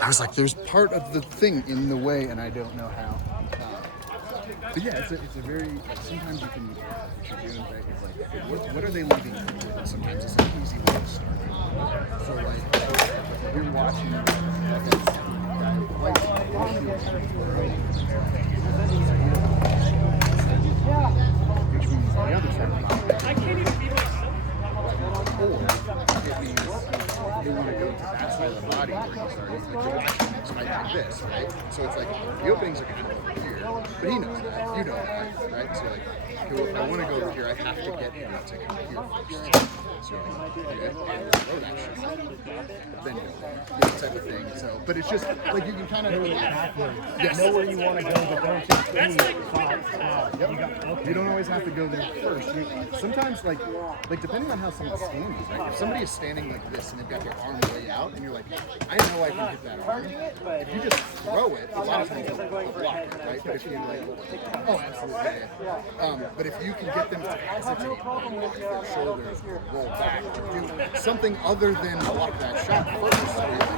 I was like, there's part of the thing in the way, and I don't know how. But yeah, it's a very, sometimes you can, what you're doing, right, is like, okay, what are they leaving you with? And sometimes it's an easy way to start. So like you're watching, like that guy white which means the other side of the body. I can't even be myself. Or it means you want to go to that side of the body where you started, like you're watching this fight like this, right? So it's like the openings are kind of over here, but he knows that, you know that, right? So like, okay, well, if I want to go over here, I have to get him to come here first. So like, and throw that shit, then go there, type of thing. So, but it's just like you can kind of know where you want to go, but don't just leave. Yep. You don't always have to go there first. Sometimes, like depending on how someone's standing, right? If somebody is standing like this and they've got their arm way out, and you're like, I know I can hit that arm. If you just throw it, a lot of times they'll block it, right? But if you like, oh, absolutely. But if you can get them to hesitate, their shoulders roll back to do something other than block that shot first. So you're like,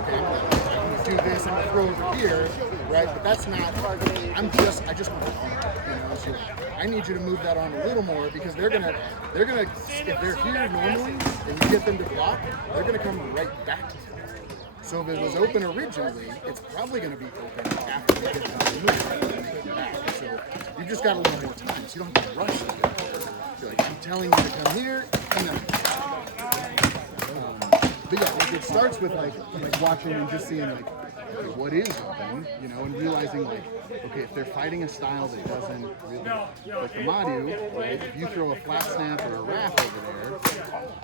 okay, I'm going to do this, I'm going to throw over here, right? But that's not, I just want to arm, you know, so I need you to move that arm a little more because they're gonna, if they're here normally and you get them to block, they're gonna come right back to you. So if it was open originally, it's probably gonna be open after they get them to move and make it back. So you just got a little more time, so you don't have to rush to get there. So like, I'm telling you to come here, and then. But yeah, like it starts with like watching and just seeing like, okay, what is open, you know, and realizing like, okay, if they're fighting a style that doesn't really, like the Madhu, right, if you throw a flat snap or a wrap over there,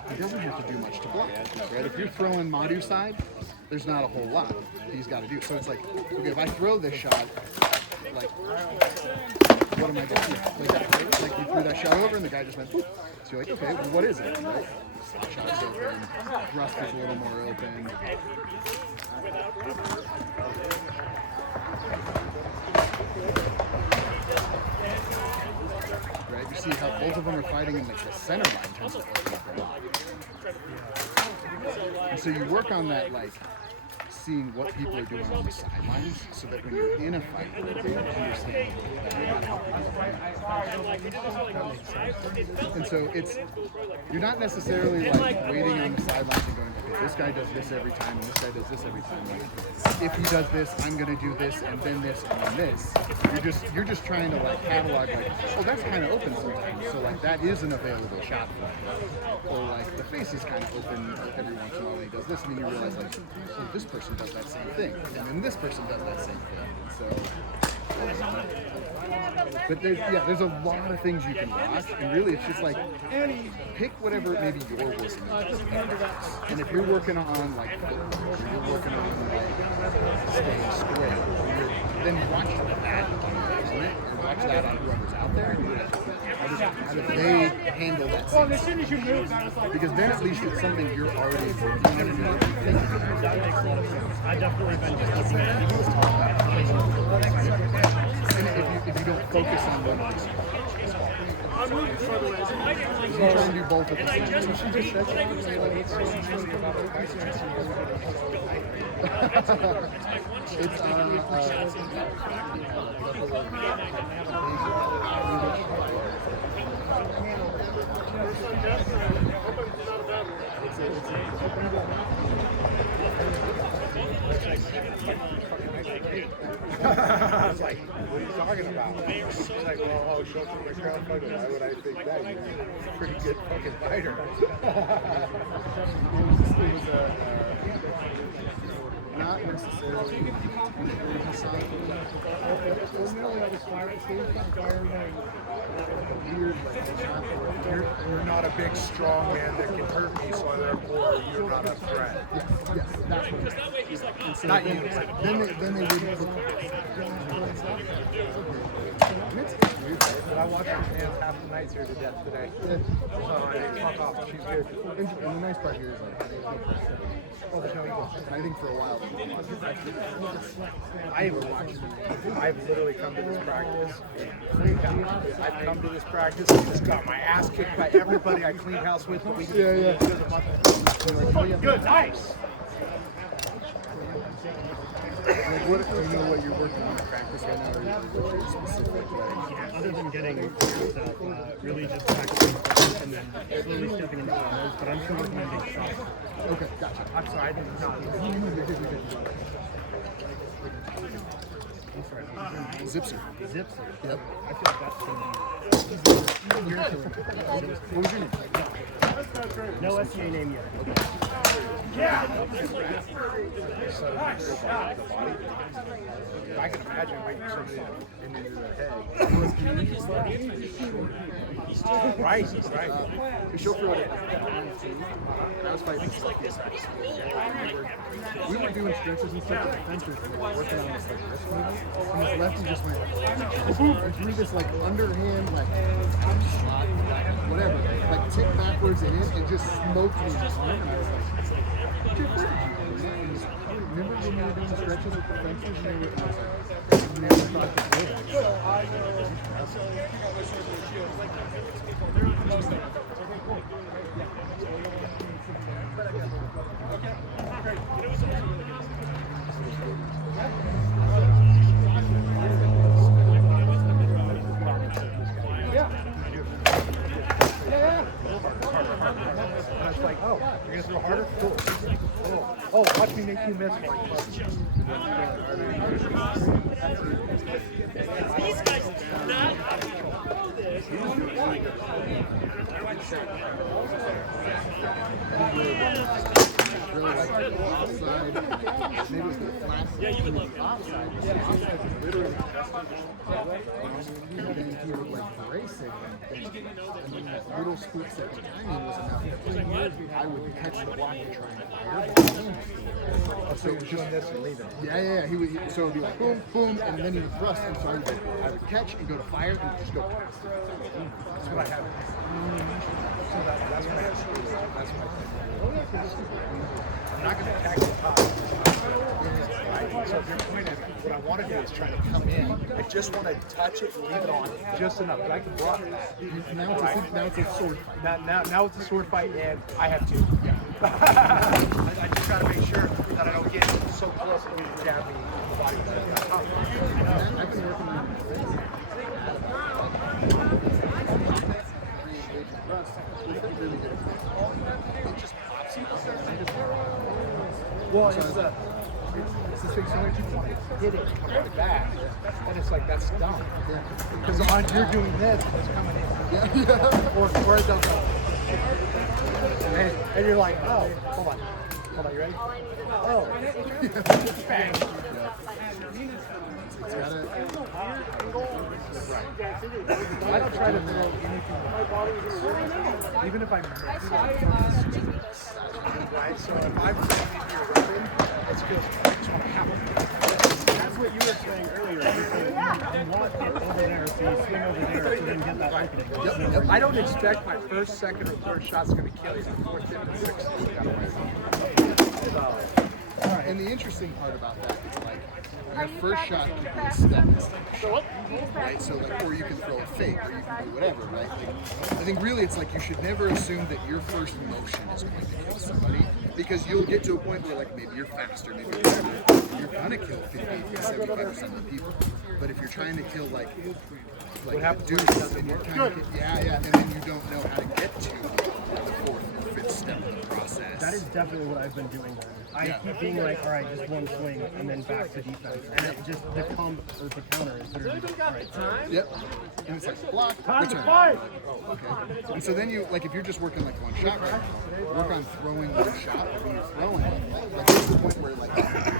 he doesn't have to do much to block, right? If you're throwing Madhu side, there's not a whole lot he's got to do. So it's like, okay, if I throw this shot, like, what am I doing? Like you threw that shot over and the guy just went, whoop. So you're like, okay, well, what is it, right? Shot is open, thrust is a little more open. Right, you see how both of them are fighting in like the center line tends to open. And so you work on that, like seeing what people are doing on the sidelines, so that when you're in a fight, you understand. And so you're not necessarily like waiting on the sidelines and going, okay, this guy does this every time, and this guy does this every time. Like, if he does this, I'm going to do this, and then this, and then this. You're just trying to like catalog, like, oh, that's kind of open sometimes, so like that is an available shot for him. Or like the face is kind of open every once in a while, and he does this, and then you realize like, oh, this person does that same thing, and then this person does that same thing. And so, but there's a lot of things you can watch, and really it's just like pick whatever maybe you're working on. And if you're working on like footwork, or you're working on like staying square, then watch that on your opponent, or watch that on whoever's out there. How do they handle that same because then at least it's something you're already working on and you're thinking about. That makes a lot of sense. I definitely been just looking at it. And if you don't focus on one of these, you try and do both at the same time. She just I was like, what are you talking about? He's like, well, I'll show up to the crowd fighter. Why would I think that? You're a pretty good fucking fighter. It was not necessarily Ordinarily, I was weird. You're not a big, strong man that can hurt me, so therefore you're not a threat. Yes, that's what it is. So Not you. Then they would look. But I watched her dance half the nights here to death today. So fuck off. She's good. And the nice part here is like, I think for a while. I've literally come to this practice. I've come to this practice and just got my ass kicked by everybody I cleaned house with. But we Yeah. Good, nice. Like, what do you know what you're working on in practice right now, or what's your specific? Yeah, other than getting stuff, really just practicing first and then slowly stepping into others, but I'm still working on getting shots. Okay, gotcha. I'm sorry, I didn't know. I'm sorry, Zipser. Zips. Yep. I feel like that's going to be What was your name? no SCA name yet. I can imagine waiting for somebody in the head. Right. The chauffeur and I was fighting this like this. We were doing stretches and stuff with the fences and like working on this like wrist movement. And his lefty just went and threw this like underhand like shot, whatever, like tick backwards in it and just smoked me in the arm. And I was like, dude, what did you do? Remember when we were doing stretches with the fences and I was like, I never thought to do it. And I was like, oh, you're gonna throw harder? Cool. Oh, watch me make you miss. These guys do not know this. Really like offside. Maybe it was the flat. Yeah, you would love offside. Literally. And then he would like brace it, and then that little split second timing was enough. I would catch the block and try and fire. So you're doing this and leaving it. Yeah. He would. So it would be like boom, boom, and then he would thrust, and so I would catch and go to fire and just go past. That's what I have. So that's what I have. That's what I think. I'm not going to attack the top. Right? So if your point is, what I want to do is try to come in. I just want to touch it and leave it on just enough. But I can block it. Now it's a sword fight. Now it's a sword fight, and I have two. I just got to make sure that I don't get so close that you jab me in the body. I've been working on really good. It just pops you. Well, it's this thing, so many people want to hit it and come right back, and it's like, that's dumb. Because you're doing this, and it's coming in. Or it doesn't. And you're like, oh, hold on, you ready? Oh. Bang. It's gotta, I don't try to throw anything, even if I miss. Right? So if I'm throwing into your weapon, it's because I just want to have it. That's what you were saying earlier. You said you want it over there, so you swing over there to then get that opening. I don't expect my first, second, or third shot's going to kill you. The fourth, fifth, and sixth. and the interesting part about that is like, your first shot could be a step right? So like, or you can throw a fake, or you can do whatever, right? Like, I think really it's like you should never assume that your first motion is going to kill somebody, because you'll get to a point where like maybe you're faster, maybe you're better, you're gonna kill 50 to 75% of the people. But if you're trying to kill like a deuce, and you're trying to get, and then you don't know how to get to the fourth or fifth step of the process. That is definitely what I've been doing. I keep being like, all right, just one swing and then back to defense. And it just the counter is literally just, all right, time. Yep. And it's like block, return. Okay. And so then you, like, if you're just working like one shot right now, work on throwing one shot. When you're throwing it, like, there's the point where like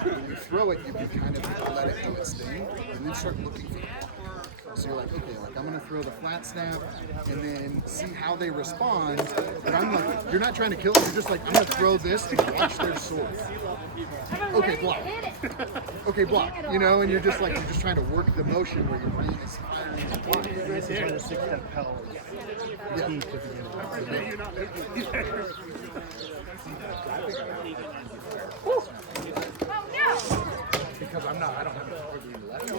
when you throw it, you can kind of let it do its thing, and then start looking for the block. So you're like, okay, like I'm gonna throw the flat snap and then see how they respond. But I'm like, you're not trying to kill them, you're just like, I'm gonna throw this and watch their sword. Okay, block. Okay, block. You know, and you're just trying to work the motion where your brain is firing and blocking. This is where the 6-step pedal is key to begin with. Because because I don't have a hardly left.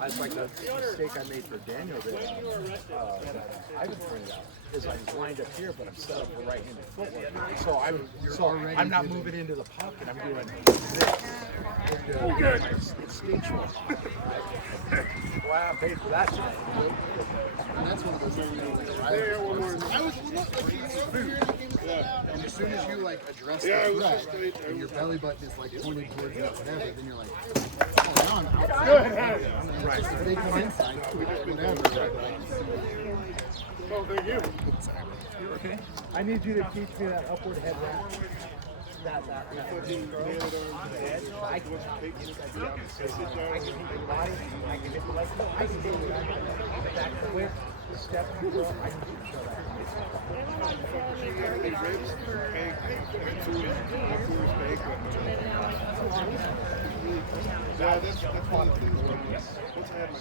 I was like the mistake I made for Daniel that I was pointed out is I was lined up here, but I'm set up for right-handed footwork. So I'm not moving into the pocket. I'm doing this. Oh, good. It's instinctual. Wow, I paid for that tonight. And that's one of those things. And as soon as you like address the threat, and your belly button is like pointed towards it, whatever, then you're like, oh, no, I'm outside. Right. If they come inside, whatever. Oh, thank you. Okay. I need you to teach me that upward head wrap. That I can hit the body, I can hit the leg, I can hit that quick step. I can show that. Yeah, that's one of the things. Once I had my